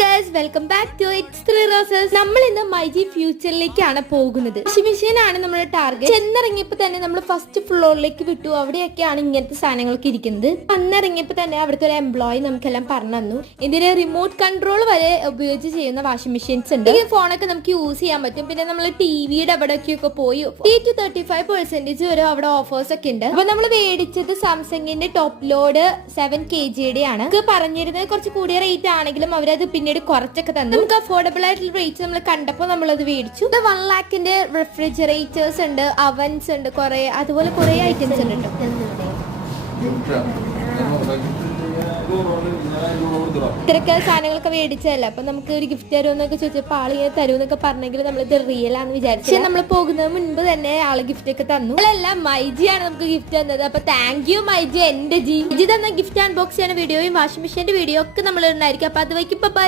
Guys welcome back to it's three roses. നമ്മൾ ഇന്ന് മൈജി ഫ്യൂച്ചറിലേക്കാണ് പോകുന്നത്. വാഷിംഗ് മെഷീൻ ആണ് നമ്മുടെ ടാർഗറ്റ്. ചെന്നിറങ്ങിയപ്പോ തന്നെ നമ്മൾ ഫസ്റ്റ് ഫ്ലോറിലേക്ക് വിട്ടു. അവിടെയൊക്കെയാണ് ഇങ്ങനത്തെ സാധനങ്ങളൊക്കെ ഇരിക്കുന്നത്. അന്നിറങ്ങിയപ്പോ തന്നെ അവിടുത്തെ ഒരു എംപ്ലോയി നമുക്കെല്ലാം പറഞ്ഞു തന്നു. ഇതിന് റിമോട്ട് കൺട്രോൾ വരെ ഉപയോഗിച്ച് ചെയ്യുന്ന വാഷിംഗ് മെഷീൻസ് ഉണ്ട്. ഈ ഫോണൊക്കെ നമുക്ക് യൂസ് ചെയ്യാൻ പറ്റും. പിന്നെ നമ്മൾ ടിവിയുടെ അവിടെയൊക്കെ പോയി 35% വരെ അവിടെ ഓഫേഴ്സ് ഒക്കെ ഉണ്ട്. അപ്പൊ നമ്മൾ മേടിച്ചത് സാംസങ്ങിന്റെ ടോപ്പ് ലോഡ് 7 kg ആണ്. പറഞ്ഞിരുന്നത് കുറച്ച് കൂടിയ റേറ്റ് ആണെങ്കിലും അവരത് പിന്നീട് കുറച്ചൊക്കെ തന്നു. നമുക്ക് അഫോർഡബിൾ ആയിട്ടുള്ള റേറ്റ് നമ്മൾ കണ്ടപ്പോൾ നമ്മളത് മേടിച്ചു. 1 lakhന്റെ റെഫ്രിജറേറ്റേഴ്സ് ഉണ്ട്, അവൻസ് ഉണ്ട്, കുറെ അതുപോലെ കുറെ ഐറ്റംസ് ഉണ്ട് കേട്ടോ. ഇത്രയൊക്കെ സാധനങ്ങളൊക്കെ മേടിച്ചതല്ല. അപ്പൊ നമുക്ക് ഒരു ഗിഫ്റ്റ് തരുമെന്നൊക്കെ ചോദിച്ചപ്പോൾ ആൾ ഇങ്ങനെ തരുമെന്നൊക്കെ പറഞ്ഞെങ്കിൽ നമ്മളിത് റിയൽ ആണെന്ന് വിചാരിച്ചു. പക്ഷെ നമ്മൾ പോകുന്നതിന് മുൻപ് തന്നെ ആള് ഗിഫ്റ്റ് ഒക്കെ തന്നു. നമ്മളെല്ലാം മൈജിയാണ് നമുക്ക് ഗിഫ്റ്റ് തന്നത്. അപ്പൊ താങ്ക് യു മൈജി. എന്റെ ജി തന്ന ഗിഫ്റ്റ് അൺബോക്സ് ചെയ്യുന്ന വീഡിയോയും വാഷിംഗ് മെഷീന്റെ വീഡിയോ ഒക്കെ നമ്മൾ ഉണ്ടായിരിക്കും. അപ്പൊ അത് വയ്ക്കും. ബൈ.